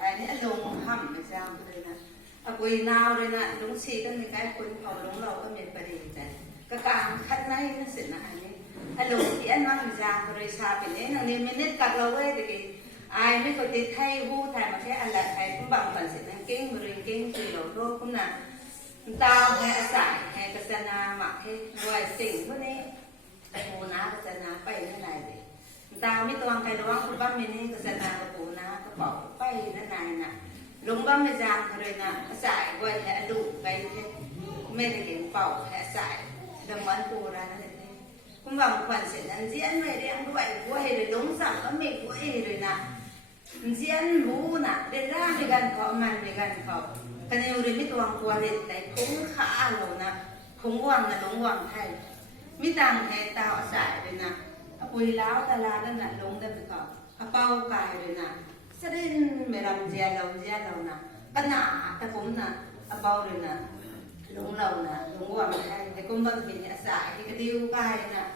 ai nấy lùng hầm cái giang rồi nè quỳ nào rồi nè đúng xì cái mình cái quần họ đúng lâu cái mình phải đi cái càng khát này nó sẽ là ai lùng thì anh mang giang rồi xa bên đấy nên mình nên cắt lâu ấy thì ai mới có thể thay vu thay mà thế anh là thay cũng bằng phần sẽ năng kinh rồi kinh tùy đầu thôi cũng là tao hay sải hay cái chân mặc hay ngoài tỉnh thôi nèปูนาก็จะนาไปนั่นไหนเลยตาไม่ตัวใครร้องคุณบ้านเมนี่ก็จะนากับปูนาก็บอกไปนั่นไหนน่ะลุงบ้านไม่จางเลยน่ะสายไว้แห่ดูไปไม่ได้เห็นเป่าแห่สายดังวันปูรานั่นเองคุณว่าขวัญเสร็จนั้นเจียนไม่เรียงด้วยไว้เลยลุงสั่งก็ไม่ไว้เลยน่ะเจียนรู้น่ะเดินร่างในการเขามันในการเขากันอยู่ในมิตรวังกวาเด็ดแต่คุ้งขาเรานะคุ้งวังนะลุงวังไทยมิต่างแห่ตาสายเลยนะปุยล้าวตาลานั่นน่ะลงได้ไปก่อนเป้ากายเลยนะสะดินไม่รำเจียเรานะก็หนาแต่ผมนะเป้าเลยนะลงเรานะลงว่าไม่ได้แต่กุ้มบางทีเนี่ยสายที่กระดิ้วกายนะ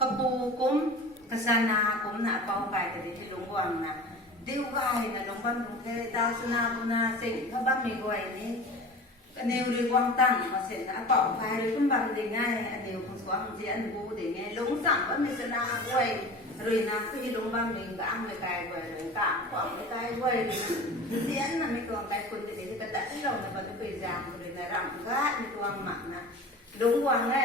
กระปูกุ้มกระสานากุ้มนะเป้ากายกระดิ้วที่ลงวังนะดิ้วกายนะลงบ้านลงเทตาสนาปุนาสิ่งเขาบ้านมีไว้นี่อันนี้เรียกว่างตั้งมาเสร็จนะเป่าไฟเลยขึ้นบังได้ง่ายอันนี้ของสวงเจียนบูได้ง่ายลงสั่งว่ามีสนาไว้เลยนะที่ลงบ้านมีก็อ้างไม่ไกลไว้เลยกางความไม่ไกลไว้เลยเจียนน่ะมีตัวไกลคนที่เด็กที่กระตัดที่เราในปัจจุบันจางเลยในรำก็มีตัวหมักนะลงวางได้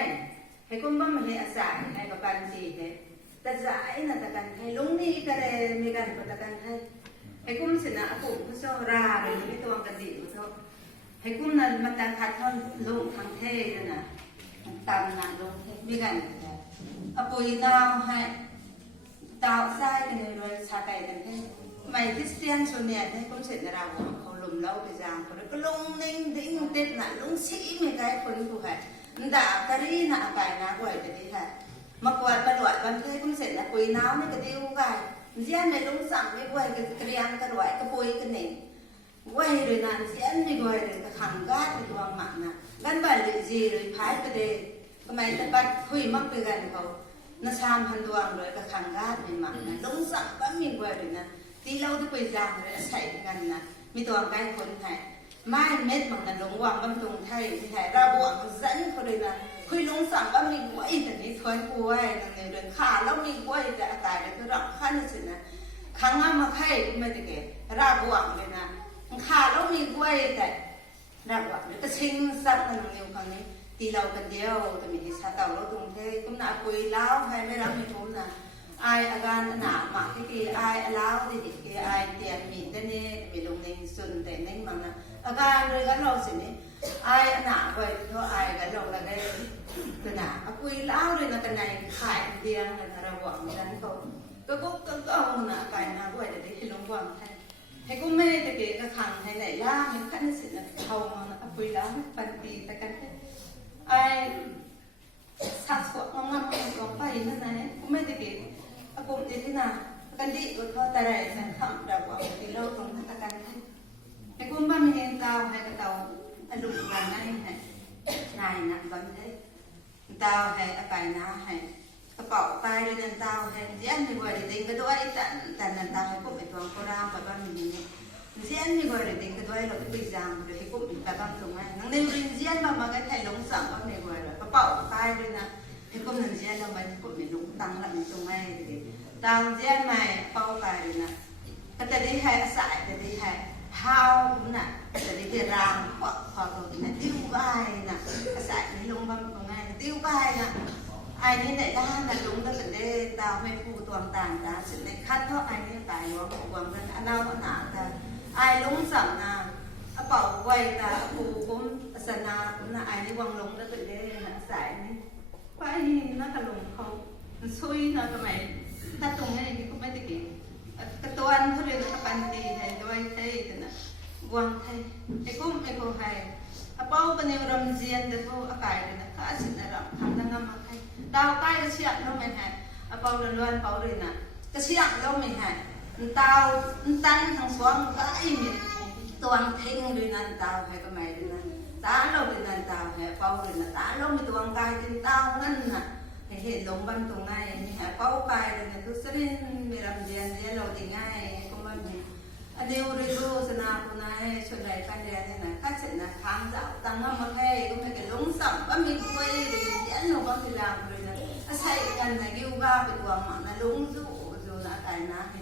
ให้คนบ้านมันให้อาศัยให้กับการจีเนี่ยแต่ใจน่ะแต่กันให้ลงนี่ก็ได้มีการปฏิกันให้คนเสนาผมเขาชอบราเลยมีตัวกันดีเขาให้กุ้งนั้นมันจะคัดท่อนลูกทางเทศนะตามนางลงเทศไม่กันเอาปุ๋ยดาวให้ดาวใส่กันเลยโดยชาไก่กันเทศไม่คริสเตียนส่วนเนี่ยให้กุ้งเสร็จเราเขาลุมเล่าไปจางเขาเลยก็ลงนิ่งดิ้งเต็มหน้าลงสีไม่ไกลคนผู้ให้ด่าการีน่ะไก่น่าไหวจะได้ค่ะมากวาดประดวดวันเทศกุ้งเสร็จนะปุ๋ยน้ำไม่กระดิ้วไก่เยี่ยนในลงสั่งไม่ไหวกันกระเรียงกระดวยกระปุยกันหนึ่งไว้เลยนั่นเสียนไม่ไหวเลยก็ขังกาดในตัวหมันนะกันบ้านเลยจีเลยพายไปเลยทำไมแต่บ้านคุยมักไปกันเขาน่าชามพันดวงเลยก็ขังกาดในหมันนะลงสั่งก็มีไหวเลยนะที่เราที่ไปจางเลยใส่กันนะมีตัวใกล้คนไทยไม่เม็ดบางนั้นลงวางบางตรงไทยที่ไทยเราบวกdẫnเขาเลยนะคุยลงสั่งก็มีไหวแต่นี้ทวนป่วยนั่นเลยเดินขาแล้วมีไหวแต่อากาศเลยก็ร้องขั้นสินะขังมาไข่ไม่ได้เกะราบวงเลยนะขาเรามีกล้วยแต่ระดับนี้ก็ชิงสักหนึ่งนิ้วครั้งนี้ตีเรากันเดียวแต่มีที่ชาเต่าเราตรงเทก็น่าคุยแล้วให้ไม่รับไม่ทุนนะไออาการหนาหมักที่กีไอแล้วที่ดิกีไอเตียนมีแต่เนี่ยมีลงในส่วนแต่ในมันนะอาการเลยกันเราสินี่ไอหนาไปเพราะไอกันเราละได้กันหนาคุยแล้วเลยนะกันในขายเดียงกันระหว่างนั้นเขาก็เอาหนาไปนะด้วยแต่ที่ลงวางให้ให้กูไม่ตะเกียกระขังให้ไหนย่ามันขั้นสินะเขามาคุยแล้วปันปีแต่กันไอ้สักสวดงงๆก็ไปนั่นไงกูไม่ตะเกียกระปุกที่น่ะกันดีก็เขาแต่ไรฉันทำแบบว่าที่เราตรงนั้นตะกันให้กูบ้านมีเงินเตาให้กระเตาอดุกันนั่นให้นายนั่นบ้านให้เตาให้ไปนะให้กระเป๋าไปเลยนั่นเตาให้เย็นดีกว่าดีก็ด้วยแต่นั่นเตาให้กูไปตัวโคราชไปบ้านมีเนี่ยเย็นดีกว่าดีก็ด้วยเราไปจางเลยให้กูไปบ้านตรงนั้นนั่งในรินเย็นมาก็ให้ลงสั่งบ้านดีกว่าเลยกระเป๋าไปเลยนะให้กูนั่นเย็นเราไม่กูไม่ลงตังละมีตรงไหนดีเตาเย็นไม่เป้าไปเลยนะก็จะได้ให้สายจะได้ให้เท้าน่ะจะได้ที่รางพอตัวนี้ติ้วไปน่ะสายนี้ลงบ้านตรงไหนติ้วไปน่ะไอ้นี่ไหนด้านน่ะลุงตั้งแต่เด็กดาวไม่พูดตัวต่างๆสุดในคัดเพราะไอ้นี่ตายว่าหวังนั้นอันเราก็หนาแต่ไอ้ลุงสั่งนะเป่าไว้แต่ปูกุ้มสนาไอ้นี่วังลุงตั้งแต่เด็กน่ะสายนี่ว่าไอ้นี่น่าจะลุงเขาซุยน่ะทำไมถ้าตรงนี้ก็ไม่ได้กินกระตัวนเขาเรียนกระปันตีไทยด้วยไทยแต่น่ะวังไทยไอ้กุ้มไอ้กูไทยเป่าเป็นรำเจียนแต่พวกอากาศเลยนะข้าศึกนะรับทำตั้งงามไทยดาวใกล้ก็เชียร์เราไม่ให้เป่าล้วนๆเป่าเลยนะก็เชียร์เราไม่ให้ดาวตั้งทางสวงก็ไอ้มีตัวทิ้งเลยนั่นดาวให้ก็ไม่เลยนั่นตาเราเลยนั่นดาวให้เป่าเลยนะตาเราไม่ตัวกายเป็นดาวนั่นน่ะให้เห็นลงบันตรงไหนมีให้เป่ากายเลยนะทุกสิ่งมีรำเจียนเราติง่ายก็มันอันนี้เราดูสน cô này xuân này phan đè thế này khách sẽ là kháng dạo tăng năm một hay cũng phải cái lúng sẩm bắt mình quay rồi diễn rồi bắt mình làm rồi là xây gần này kêu ga bị tuồng mà là lúng rủ rồi là cái ná thì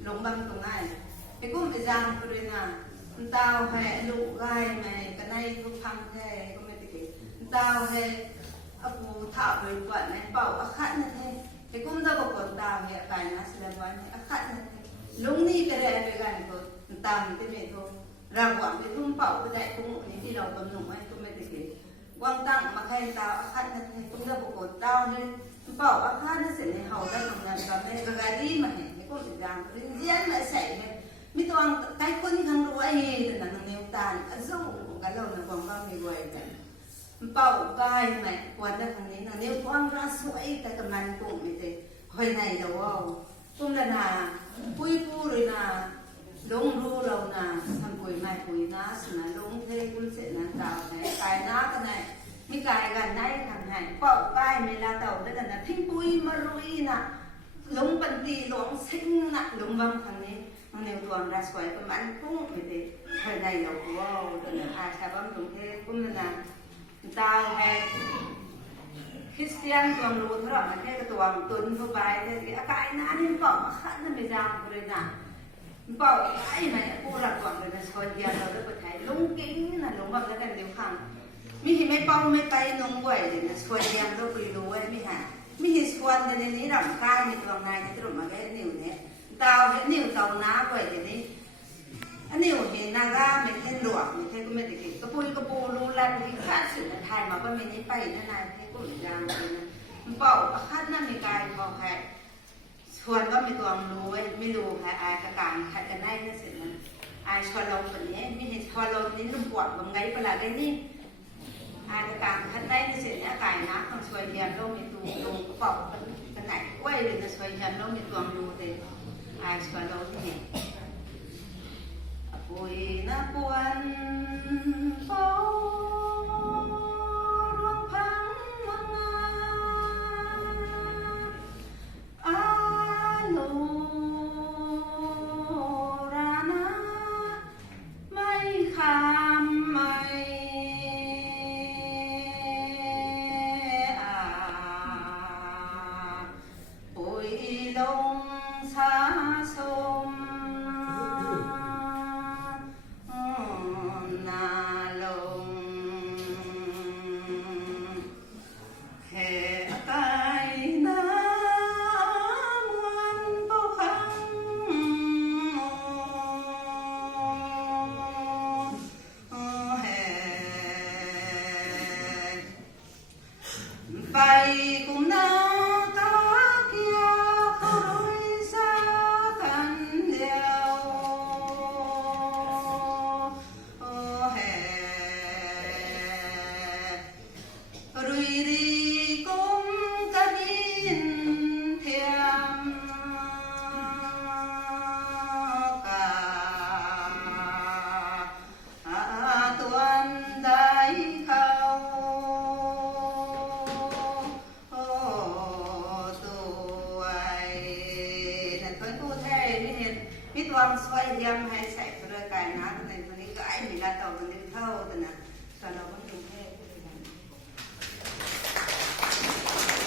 lúng băng tรงnày thì cũng phải giang rồi nè tao hay lụ gai này cái này cũng phăng thế cũng phải cái tao hay phụ thảo rồi quận này bảo khách này thế thì cũng đâu có còn tao hay cái ná sẽ là quán này khách này lúc ní cái này về gần của tầm cái này thôi ra quảng cái thung bảo cái đại cũng những khi đầu cầm nụng ấy cũng mới được cái quang tặng mà khen tao khách này cũng đâu có còn tao nên bảo khách nó sẽ này hầu ra làm làm đây cái đi mà này cũng phải làm cái diễn lại xảy này mi toàn cái quân thằng đuôi thì là thằng nêu tàn dụ cái lâu là quảng bao người quầy vậy bảo cái này quan ra thằng này là nêu quang ra suy cái tầm ăn cũng như thế hồi này đâu không cũng là cùi pu rồi là lông ru đâu là thằng cùi mai cùi ná là lông thế cũng sẽ là tàu này cài ná cái này mi cài gần đây thằng này bảo cái mi là tàu đây là phim cùi mà rồi nè lông bẩn tì lông xinh nè lông văng thằng này thằng này toàn ra xoay cái bánh cũng như thế thời này đâu wow đây là ai sao bấm lông thế cũng là tao hay Christian tuang lu thora ma the tuang tun phu bai the ki akai na ni pa ma khat na me jang pure na pa ai mai pu la tuang le so dia lo le pa thai lung king na lung ba la kan liu khang mi hi mai pau mai pai nong goi le na so dia lo pu lu ai mi ha mi hi swan de ni ram kai ni tuang nai ni tru ma ge niu ne tao he niu tao na goi de ni anh niu he na ga me the luak me the ko me de ki ko pu lu la ki khat su na thai ma ba me ni pai na na cũng giang bảo khách nóมีการบอกให้ชวนก็มีตัวรู้ไม่รู้ใครอายกระกางใครกันได้ก็เสร็จมันอายชวนเราแบบนี้ไม่เห็นชวนเรานี่ลุ่มปวดบางไงเวลาได้นี่อายกระกางคัดได้ก็เสร็จเนี่ยกายน้ำต้องช่วยเยียมเรามีตัวลงกระเป๋ากันไหนไว้เลยจะช่วยเยียมเรามีตัวรู้เลยอายชวนเราที่นี่ปุยนับวันโอ้มีตัวช่วยเยี่ยมให้